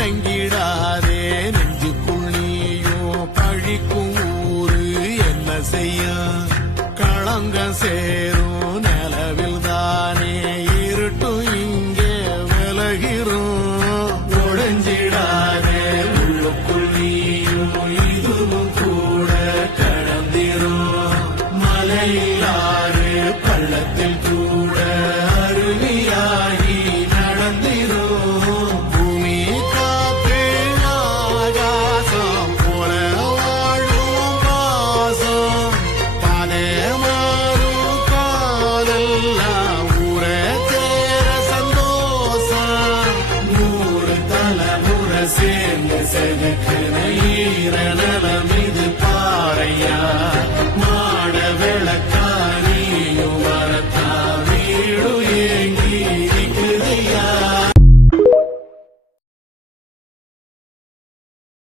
கலங்கிடாதே நெஞ்சுக்குள்ளியும் பழிக்கும் ஊரு என்ன செய்ய களங்கம் சேரும் நிலவில் தானே இருட்டும் இங்கே விலகிறோம் ஒழிஞ்சிடாதே உள்ளுக்குள்ளியும் இதுவும் கூட கடந்திரும் மலையிலாறு பள்ளத்தில் கூட அருவியாகி நடந்திரும் பூமி காத்து ஆகாசம் போல வாழும் பாசம் பாதே மாறும் காலெல்லாம் ஊரே தேர சந்தோஷம் 100 தலைமுறை சேர்ந்து செதுக்கின ஈரன